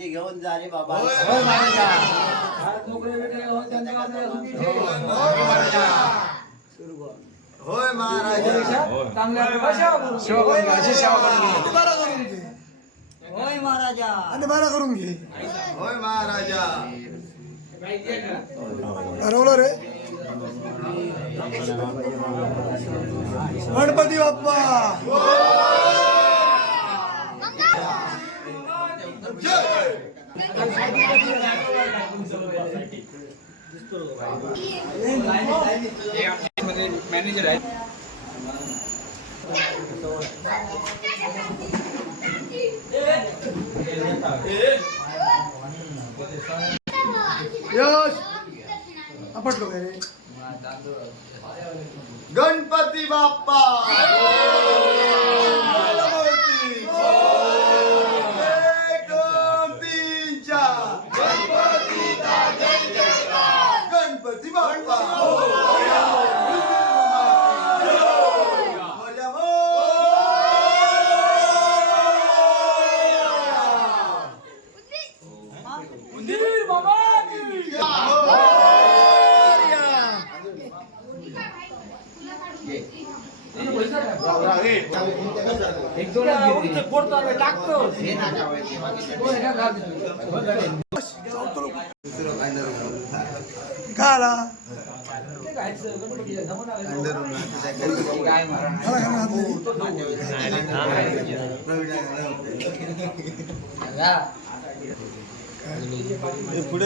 सगळ्यांचे घेऊन जा रे बाबा. होय महाराजा. होय महाराजा. आणि बारा करून घे. होय महाराजा. ठरवलं रे. गणपती बाप्पा. मॅनेजर आहे यश! आपटलो काय रे? गणपती बाप्पा एक, दोन, तीन, चार. गणपती बाप्पा मोरया एक दोन टाकतो का आला काय मला काय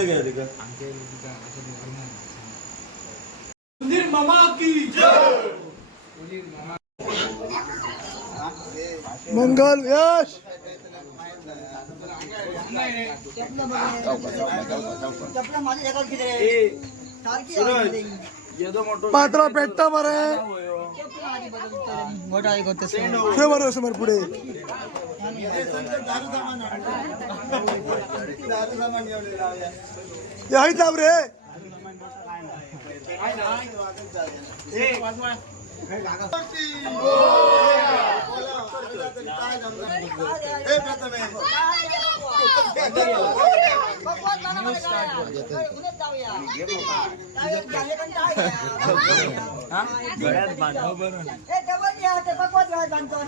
घातले पुढे घ्या तिकडं मंगल यश पात्र पेटता बरे ठेव बरं समोर पुढे दारू सामान घेऊन लावूया. आहेत लाव रे। हे प्रथमे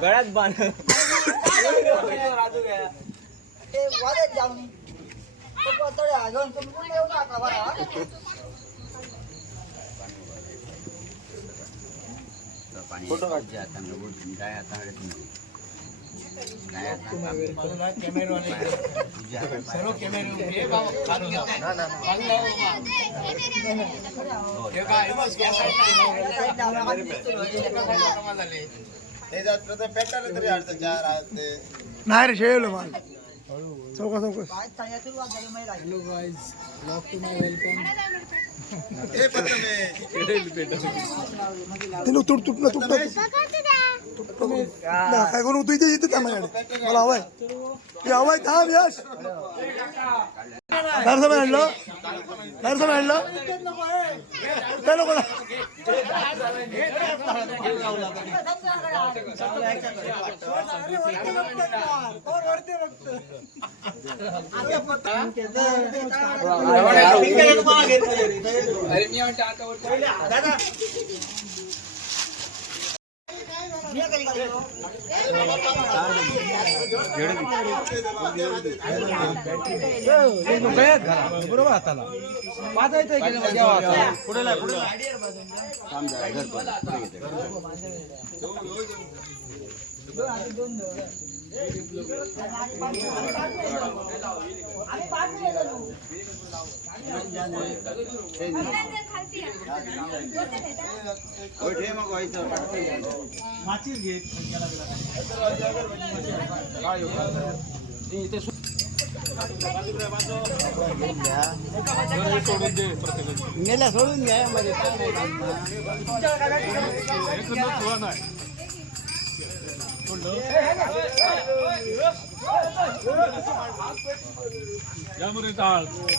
गळ्यात बांध. फोटो काढते आता काय आता सर्व ते नाही रे शेवलं माल चौका चौकस हे प्रथमे तिला तुट तुटलं तुटलं काय करून तू इथे इथे माझ्याकडे मला हवाय. हे हवाय थांब यश. काय समज आणलं? काय समज आणलं? काय नको ना? अरे मी म्हणते आता बरोबर हाताला. होय, ठे मग व्हायचं इथे सु- मेला सोडून घ्या मध्ये नाही यामध्ये गणपती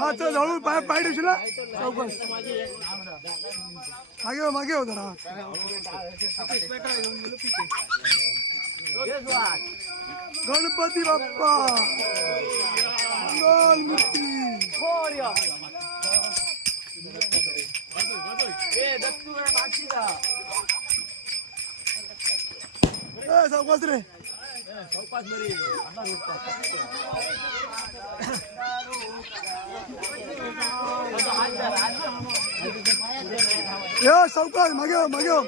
हा चल हळू पाय पाय ठेवशील चौकस मागे हो मागे हो जरा. गणपती बाप्पा. मंगल मूर्ती. ए चौकस रे. यश चौकस मागे हो मागे हो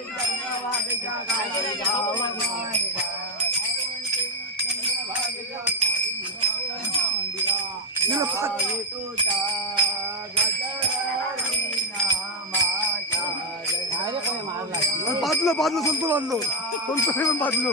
निघा, पाच. अरे बाजलो बाजलो संतो बाजलो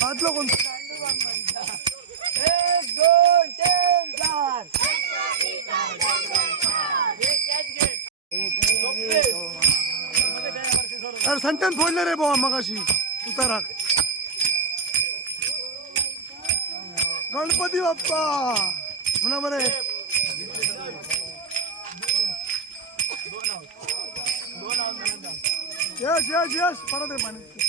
बाजलो कोण एक दोन तीन चार अरे संतन फोडले रे बाबा मगाशी. उतारा. गणपती बाप्पा. म्हणा बरे. यस यस यस पडत रे पाणी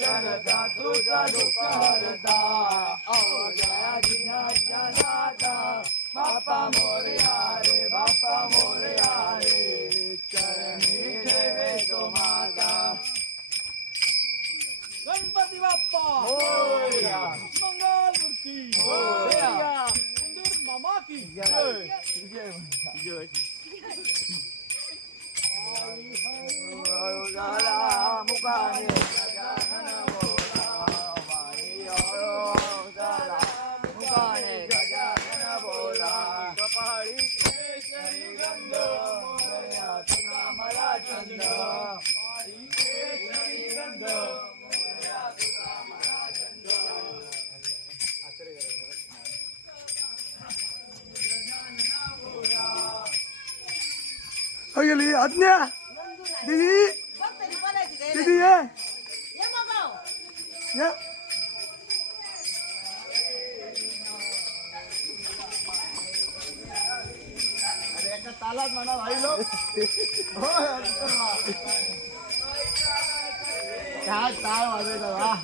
करता तुझा दुःख हरता अवघ्या दिनाच्या बाप्पा मोरया रे बाप्पा मोरया रे चरणी ठेवे तो माता. गणपती बाप्पा. मोरया मंगल मूर्ती मोरया मंदिर मामा की. जय. जय. झाला मुकाने. गेली आज्ञा. दीदी. दीदी ये. या. तालात म्हणा भाई लोक. काय टाळ वाजवायचा वा.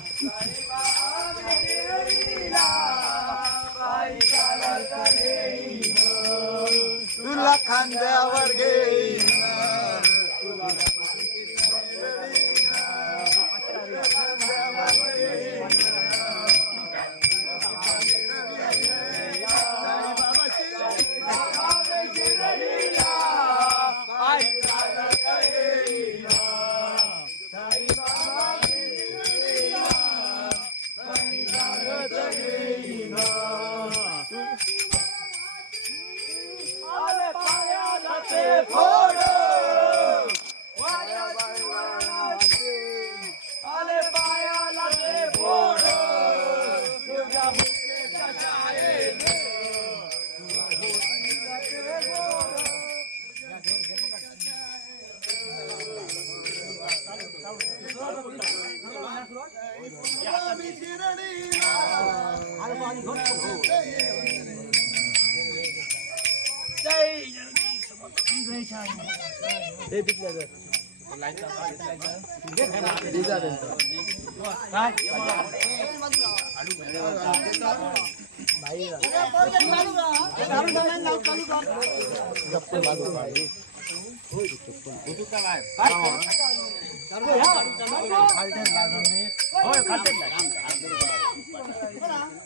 हे नारळाची पिशवी कोण आहे?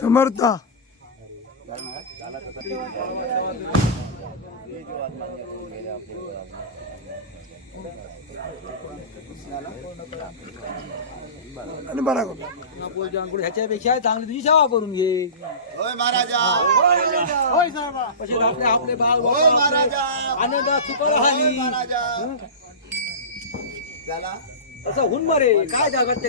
समर्थ. आणि बरा करू ह्याच्यापेक्षा चांगली तुझी सेवा करून घे. होय महाराजा. होय साहेबा. तसेच आपले आपले हानी महाराजा. झाला? असं हुन मरे. काय जगात ते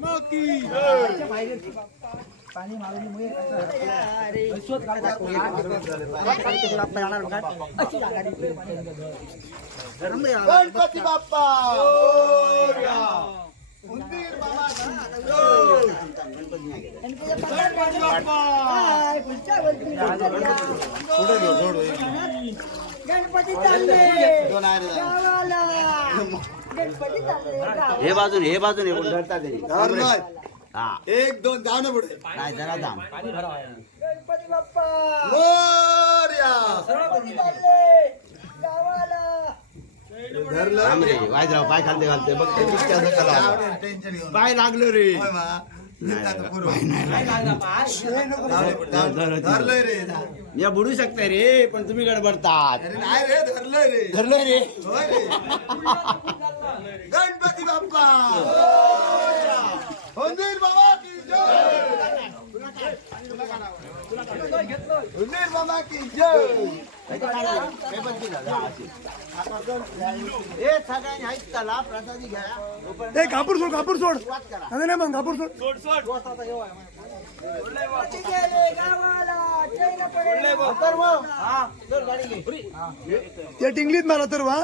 गणपती बाप्पा. उंदीर गणपती गणपती. हे बाजून हे बाजून हे कोण धरता तरी. धरलाय. हा. एक दोन जा ना पुढे. नाही जरा गणपती बाप्पा मोरया. गावाला धरलं. थांब रे पाय खालते घालते बघ ते टेन्शन घेऊन पाय लागलं रे. होय मा. आता पुरव. धरलंय रे. या बुडू शकते रे पण तुम्ही गडबडतात. अरे नाही रे धरलंय रे. धरलं रे. होय रे. गणपती बाप्पा उंदीर बाबा की जय बाबा की जय कापूर सोड कापूर सोड. नाही नाही मग कापूर सोड. जैन पडे त्या टिंगलीत मला तर वा.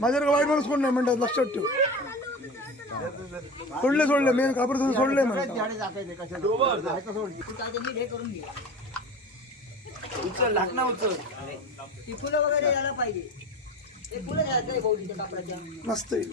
माझ्याकडे वाईट माणूस कोण नाही म्हणतात लक्षात ठेव. सोडले सोडले. मेन कापूर सोडले म्हणतात ती फुलं वगैरे यायला पाहिजे. ते फुलं घ्यायचं आहे भाऊजीच्या कापडाच्या. मस्त येईल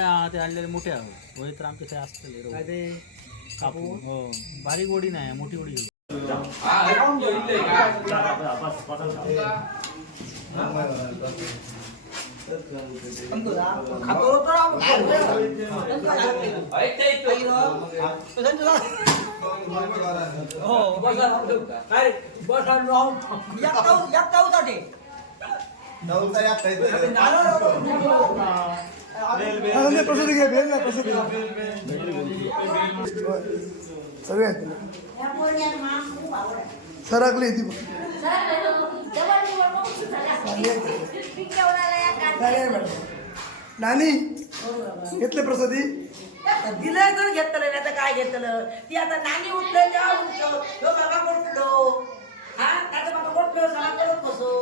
हा हे ते आणलेले मोठे आहे होय तर आमच्या ते? असतले कापू हो. बारीक गोडी नाही मोठी गोडी घेऊ. नाही, प्रसाद घे भेल ना प्रसाद घे. सगळे आहेत. सरकली ती. नाही, नाही. नानी घेतले प्रसादी दिलंय तर घेतलं नाही तर काय घेतलं ती आता नाणी उठलं तेव्हा उठलं बाबा उठलो हा आता बाबा उठलो सगळा